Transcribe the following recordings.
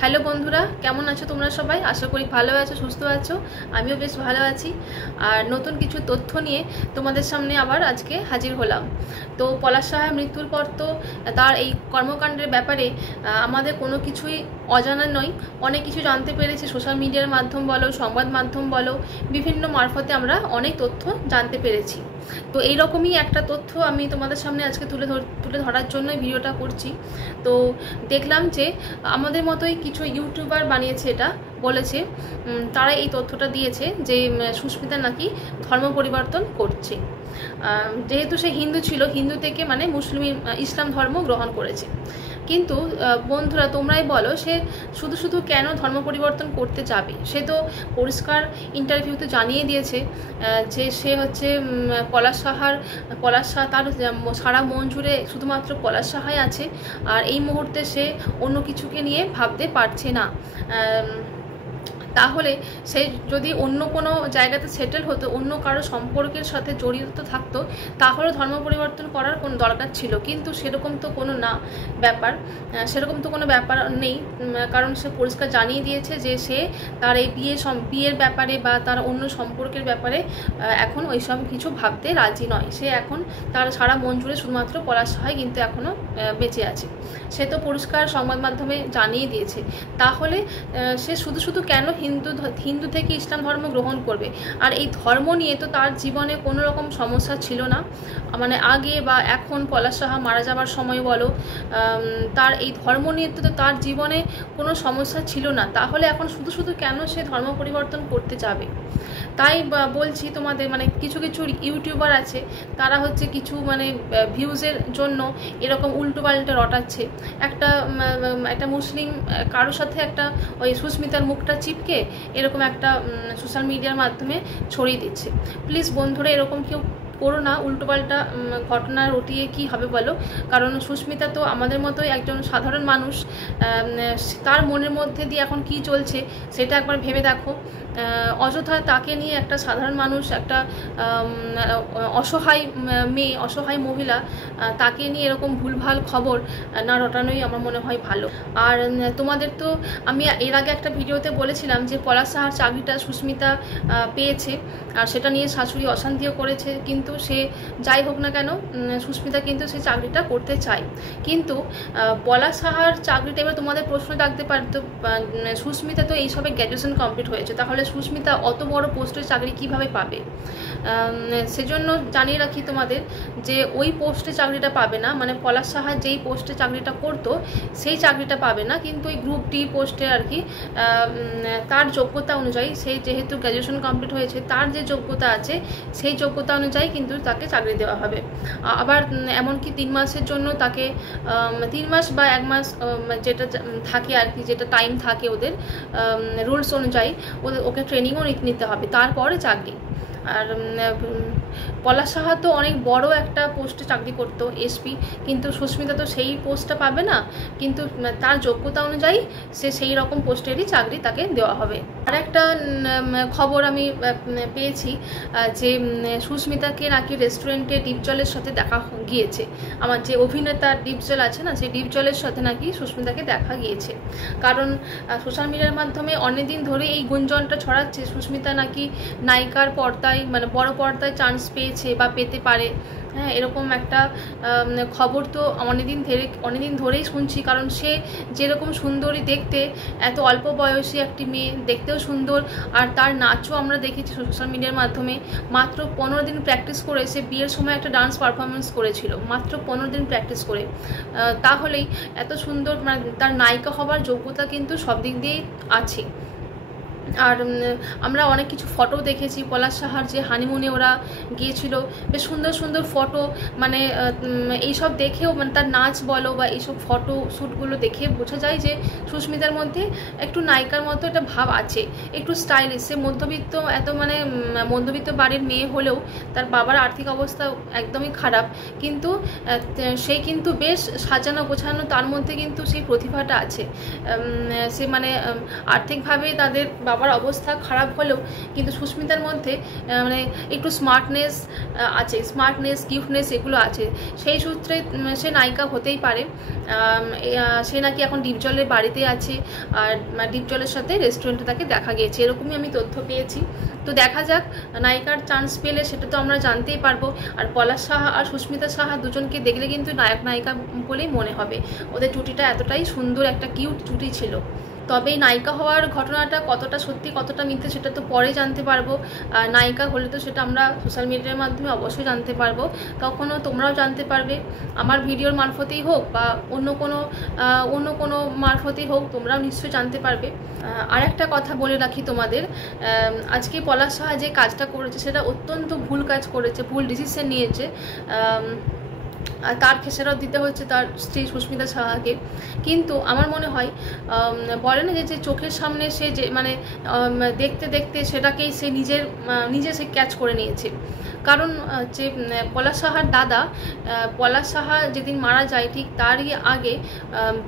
Hello বন্ধুরা, কেমন আছো তোমরা সবাই? আশা করি ভালো আছো, সুস্থ আছো। আমিও বেশ ভালো আছি। আর নতুন কিছু তথ্য নিয়ে তোমাদের সামনে আবার আজকে হাজির হলাম। তো পলাশ সাহার মৃত্যুর পর তো তার এই কর্মকাণ্ডের ব্যাপারে আমাদের কোনো কিছুই অজানা নয়। অনেক কিছু জানতে পেরেছি, সোশ্যাল মিডিয়ার মাধ্যম বলো, সংবাদ মাধ্যম বলো, বিভিন্ন মারফতে আমরা অনেক তথ্য জানতে পেরেছি। তো এইরকমই একটা তথ্য আমি তোমাদের সামনে আজকে তুলে ধরার জন্য ভিডিওটা করছি। তো দেখলাম যে আমাদের মতোই কিছু ইউটিউবার বানিয়েছে, এটা বলেছে, তারা এই তথ্যটা দিয়েছে যে সুস্মিতা নাকি ধর্ম পরিবর্তন করছে। যেহেতু সে হিন্দু ছিল, হিন্দু থেকে মানে ইসলাম ধর্ম গ্রহণ করেছে। কিন্তু বন্ধুরা, তোমরাই বলো, সে শুধু কেন ধর্ম পরিবর্তন করতে যাবে? সে তো পরিষ্কার ইন্টারভিউতে জানিয়ে দিয়েছে যে সে হচ্ছে পলাশ সাহা, তার সারা মন জুড়ে শুধুমাত্র পলাশ সাহাই আছে। আর এই মুহূর্তে সে অন্য কিছুকে নিয়ে ভাবতে পারছে না। তাহলে সে যদি অন্য কোনো জায়গাতে সেটেল হতো, অন্য কারো সম্পর্কের সাথে জড়িত থাকতো, তাহলে ধর্ম পরিবর্তন করার কোনো দরকার ছিল। কিন্তু সেরকম তো কোনো ব্যাপার নেই। কারণ সে পরিষ্কার জানিয়ে দিয়েছে যে সে তার এই বিয়ের ব্যাপারে বা তার অন্য সম্পর্কের ব্যাপারে এখন ওইসব কিছু ভাবতে রাজি নয়। সে এখন তার সারা মন জুড়ে শুধুমাত্র পলাশ সাহাই কিন্তু এখনও বেঁচে আছে। সে তো পরিষ্কার সংবাদ মাধ্যমে জানিয়ে দিয়েছে। তাহলে সে শুধু কেন হিন্দু থেকে ইসলাম ধর্ম গ্রহণ করবে? আর এই ধর্ম নিয়ে তো তার জীবনে কোনো রকম সমস্যা ছিল না, মানে আগে বা এখন পলাশ সাহা মারা যাবার সময় বলো, তার এই ধর্ম নিয়ে তো তার জীবনে কোনো সমস্যা ছিল না। তাহলে এখন শুধু কেন সে ধর্ম পরিবর্তন করতে যাবে? তাই বলছি তোমাদের, মানে কিছু ইউটিউবার আছে, তারা হচ্ছে কিছু মানে ভিউজের জন্য এরকম উল্টো পাল্টা রটাচ্ছে। একটা মুসলিম কারোর সাথে একটা ওই সুস্মিতার মুখটা চিপকে এরকম একটা সোশ্যাল মিডিয়ার মাধ্যমে ছড়িয়ে দিচ্ছে। প্লিজ বন্ধুরা, এরকম কেউ করো না। উল্টোপাল্টা ঘটনা রটিয়ে কি হবে বলো? কারণ সুস্মিতা তো আমাদের মতোই একজন সাধারণ মানুষ। তার মনের মধ্যে দিয়ে এখন কি চলছে সেটা একবার ভেবে দেখো। অযথা তাকে নিয়ে একটা সাধারণ মানুষ, একটা অসহায় মেয়ে, অসহায় মহিলা, তাকে নিয়ে এরকম ভুলভাল খবর না রটানোই আমার মনে হয় ভালো। আর তোমাদের তো আমি এর আগে একটা ভিডিওতে বলেছিলাম যে পলাশ সাহার চাকরিটা সুস্মিতা পেয়েছে, আর সেটা নিয়ে শাশুড়ি অশান্তিও করেছে। কিন্তু সে যাই হোক না কেন, সুস্মিতা কিন্তু সে চাকরিটা করতে চায়। কিন্তু পলাশ সাহার চাকরিটা, এবার তোমাদের প্রশ্ন থাকতে পারতো, সুস্মিতা তো এইসবে গ্র্যাজুয়েশন কমপ্লিট হয়েছে, তাহলে সুস্মিতা অত বড় পোস্টের চাকরি কিভাবে পাবে? সেজন্য জানিয়ে রাখি তোমাদের যে ওই পোস্টে চাকরিটা পাবে না, মানে পলাশ সাহা যেই পোস্টে চাকরিটা করতো সেই চাকরিটা পাবে না। কিন্তু ওই গ্রুপ ডি পোস্টে আর কি তার যোগ্যতা অনুযায়ী, সেই যেহেতু গ্র্যাজুয়েশন কমপ্লিট হয়েছে, তার যে যোগ্যতা আছে সেই যোগ্যতা অনুযায়ী কিন্তু তাকে চাকরি দেওয়া হবে। আবার এমনকি 3 মাসের জন্য তাকে 3 মাস বা 1 মাস যেটা থাকে আর কি, যেটা টাইম থাকে ওদের রুলস অনুযায়ী, ওকে ট্রেনিংও নিতে হবে, তারপরে চাকরি। আর পলাশ সাহা তো অনেক বড় একটা পোস্টে চাকরি করতো, এসপি, কিন্তু সুস্মিতা তো সেই পোস্টটা পাবে না। কিন্তু তার যোগ্যতা অনুযায়ী সে সেই রকম পোস্টেরই চাকরি তাকে দেওয়া হবে। আর একটা খবর আমি পেয়েছি যে সুস্মিতাকে নাকি রেস্টুরেন্টে ডিপজলের সাথে দেখা গিয়েছে। আমার যে অভিনেতা ডিপজল আছে না, সেই ডিপজলের সাথে নাকি সুস্মিতাকে দেখা গিয়েছে। কারণ সোশ্যাল মিডিয়ার মাধ্যমে অনেকদিন ধরে এই গুঞ্জনটা ছড়াচ্ছে সুস্মিতা নাকি নায়িকার পর্দায়, মানে বড় পর্দায় চান্স পেয়েছে বা পেতে পারে। হ্যাঁ, এরকম একটা খবর তো অনেকদিন ধরেই শুনছি। কারণ সে যেরকম সুন্দরী দেখতে, এত অল্প বয়সী একটি মেয়ে, দেখতেও সুন্দর, আর তার নাচও আমরা দেখেছি সোশ্যাল মিডিয়ার মাধ্যমে। মাত্র 15 দিন প্র্যাকটিস করে সে বিয়ের সময় একটা ডান্স পারফরমেন্স করেছিল, মাত্র 15 দিন প্র্যাকটিস করে। তাহলেই এত সুন্দর, মানে তার নায়িকা হবার যোগ্যতা কিন্তু সব দিক দিয়েই আছে। আর আমরা অনেক কিছু ফটো দেখেছি পলাশ সাহার, যে হানিমুনে ওরা গিয়েছিল, বেশ সুন্দর ফটো, মানে এইসব দেখেও, মানে তার নাচ বলো বা এইসব ফটো শ্যুটগুলো দেখে বোঝা যায় যে সুস্মিতার মধ্যে একটু নায়িকার মতো একটা ভাব আছে, একটু স্টাইলিশ। সে মধ্যবিত্ত বাড়ির মেয়ে হলেও তার বাবার আর্থিক অবস্থা একদমই খারাপ, কিন্তু সে কিন্তু বেশ সাজানো গোছানো, তার মধ্যে কিন্তু সেই প্রতিভাটা আছে। সে মানে আর্থিকভাবে তাদের বাবার অবস্থা খারাপ হলেও কিন্তু সুস্মিতার মধ্যে মানে একটু স্মার্টনেস আছে, স্মার্টনেস কিউটনেস এগুলো আছে। সেই সূত্রে সে নায়িকা হতেই পারে। সে নাকি এখন ডিপজলের বাড়িতে আছে, আর ডিপজলের সাথে রেস্টুরেন্টে তাকে দেখা গিয়েছে, এরকমই আমি তথ্য পেয়েছি। তো দেখা যাক, নায়িকার চান্স পেলে সেটা তো আমরা জানতেই পারবো। আর পলাশ সাহা আর সুস্মিতা সাহা দুজনকে দেখলে কিন্তু নায়ক নায়িকা বলেই মনে হবে। ওদের জুটিটা এতটাই সুন্দর, একটা কিউট জুটি ছিল। তবে এই নায়িকা হওয়ার ঘটনাটা কতটা সত্যি কতটা মিথ্যে সেটা তো পরে জানতে পারবো। নায়িকা হলে তো সেটা আমরা সোশ্যাল মিডিয়ার মাধ্যমে অবশ্যই জানতে পারবো, তখনও তোমরাও জানতে পারবে। আমার ভিডিওর মারফতেই হোক বা অন্য কোনো মারফতেই হোক, তোমরাও নিশ্চয়ই জানতে পারবে। আর একটা কথা বলে রাখি তোমাদের, আজকে পলাশ সাহা যে কাজটা করেছে সেটা অত্যন্ত ভুল কাজ করেছে, ভুল ডিসিশন নিয়েছে। তার খেসারত দিতে হচ্ছে তার স্ত্রী সুস্মিতা সাহাকে। কিন্তু আমার মনে হয় বলে না যে চোখের সামনে সে যে মানে দেখতে দেখতে সেটাকেই সে নিজে সে ক্যাচ করে নিয়েছে। কারণ যে পলাশ সাহার দাদা, পলাশ সাহা যেদিন মারা যায় ঠিক তারই আগে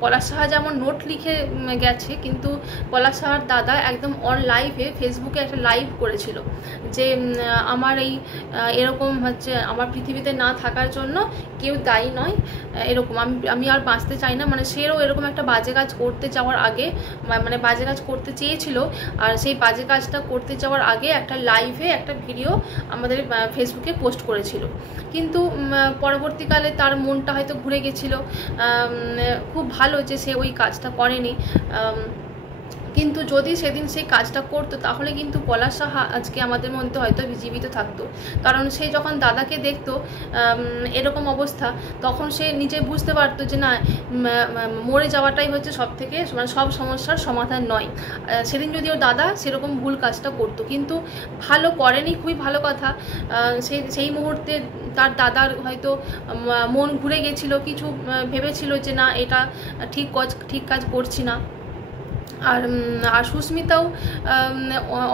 পলাশ সাহা যেমন নোট লিখে গেছে, কিন্তু পলাশ সাহার দাদা একদম অন লাইভে ফেসবুকে একটা লাইভ করেছিল যে আমার এরকম হচ্ছে আমার পৃথিবীতে না থাকার জন্য কেউ দায়ী নয়, এরকম আমি আর বাঁচতে চাই না। মানে সেও এরকম একটা বাজে কাজ করতে যাওয়ার আগে, মানে বাজে কাজ করতে চেয়েছিল, আর সেই বাজে কাজটা করতে যাওয়ার আগে একটা লাইভে একটা ভিডিও আমাদের ফেসবুকে পোস্ট করেছিল। কিন্তু পরবর্তীকালে তার মনটা হয়তো ঘুরে গেছিল। খুব ভালো যে সে ওই কাজটা করেনি। কিন্তু যদি সেদিন সেই কাজটা করতো তাহলে কিন্তু পলাশ সাহা আজকে আমাদের মধ্যে হয়তো জীবিত থাকতো। কারণ সে যখন দাদাকে দেখতো এরকম অবস্থা, তখন সে নিজে বুঝতে পারতো যে না, মরে যাওয়াটাই হচ্ছে সব থেকে মানে সব সমস্যার সমাধান নয়। সেদিন যদি ওর দাদা সেরকম ভুল কাজটা করতো, কিন্তু ভালো করেনি, খুবই ভালো কথা। সেই মুহূর্তে তার দাদার হয়তো মন ঘুরে গেছিলো, কিছু ভেবেছিল যে না এটা ঠিক কাজ করছি না। আর সুস্মিতাও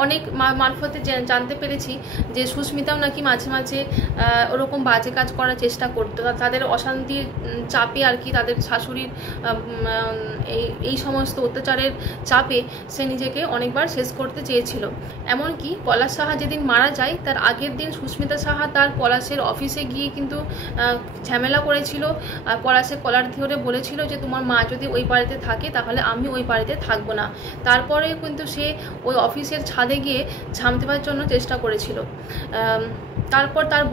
অনেক মারফতে জানতে পেরেছি যে সুস্মিতাও নাকি মাঝে মাঝে ওরকম বাজে কাজ করার চেষ্টা করতো। তাদের অশান্তির চাপে আর কি, তাদের শাশুড়ির এই সমস্ত অত্যাচারের চাপে সে নিজেকে অনেকবার শেষ করতে চেয়েছিল। এমনকি পলাশ সাহা যেদিন মারা যায় তার আগের দিন সুস্মিতা সাহা তার পলাশের অফিসে গিয়ে কিন্তু ঝামেলা করেছিল। আর পলাশের কলার ধরে বলেছিল যে তোমার মা যদি ওই বাড়িতে থাকে তাহলে আমি ওই বাড়িতে থাকবো না। তারপরে কিন্তু সে ওই অফিসের ছাদে গিয়ে ঝাঁপ দেওয়ার জন্য চেষ্টা করেছিল। তারপর তার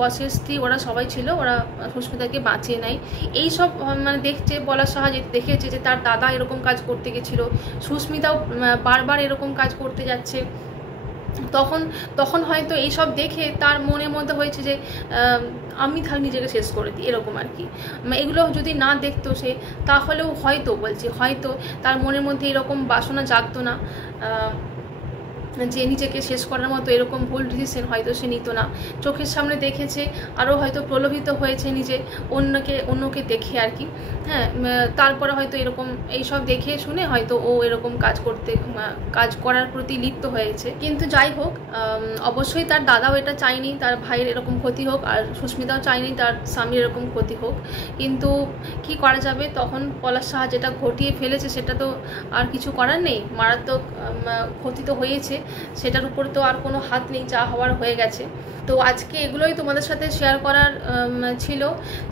বসের স্ত্রী ওরা সবাই ছিল, ওরা সুস্মিতাকে বাঁচিয়ে নেয়। এইসব মানে দেখছে পলাশ সাহা, দেখেছে যে তার দাদা এরকম কাজ করতে গেছিলো, সুস্মিতাও বারবার এরকম কাজ করতে যাচ্ছে। তখন হয়তো এইসব দেখে তার মনের মধ্যে হয়েছে যে আমি তাহলে নিজেকে শেষ করে দিই, এরকম আর কি। এগুলো যদি না দেখতো সে, তাহলেও হয়তো তার মনের মধ্যে এরকম বাসনা জাগতো না যে নিজেকে শেষ করার মতো এরকম ভুল ডিসিশন হয়তো সে নিত না। চোখের সামনে দেখেছে, আরও হয়তো প্রলোভিত হয়েছে নিজে অন্যকে দেখে আর কি। হ্যাঁ, তারপরে হয়তো এরকম এইসব দেখে শুনে হয়তো ও এরকম কাজ করার প্রতি লিপ্ত হয়েছে। কিন্তু যাই হোক, অবশ্যই তার দাদাও এটা চায়নি তার ভাইয়ের এরকম ক্ষতি হোক, আর সুস্মিতাও চায়নি তার স্বামীর এরকম ক্ষতি হোক। কিন্তু কি করা যাবে, তখন পলাশ সাহা যেটা ঘটিয়ে ফেলেছে সেটা তো আর কিছু করার নেই। মারাত্মক ক্ষতি তো হয়েছে, সেটার উপর তো আর কোনো হাত নেই, যা হওয়ার হয়ে গেছে। তো আজকে এগুলোই তোমাদের সাথে শেয়ার করার ছিল।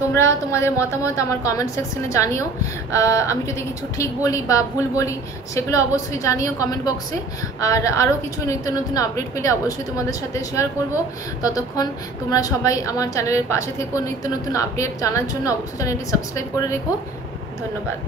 তোমরা তোমাদের মতামত আমার কমেন্ট সেকশনে জানিও। আমি যদি কিছু ঠিক বলি বা ভুল বলি সেগুলো অবশ্যই জানিও কমেন্ট বক্সে। আর আরও কিছু নিত্য নতুন আপডেট পেলে অবশ্যই তোমাদের সাথে শেয়ার করব। ততক্ষণ তোমরা সবাই আমার চ্যানেলের পাশে থেকো, নিত্য নতুন আপডেট জানার জন্য অবশ্যই চ্যানেলটি সাবস্ক্রাইব করে রেখো। ধন্যবাদ।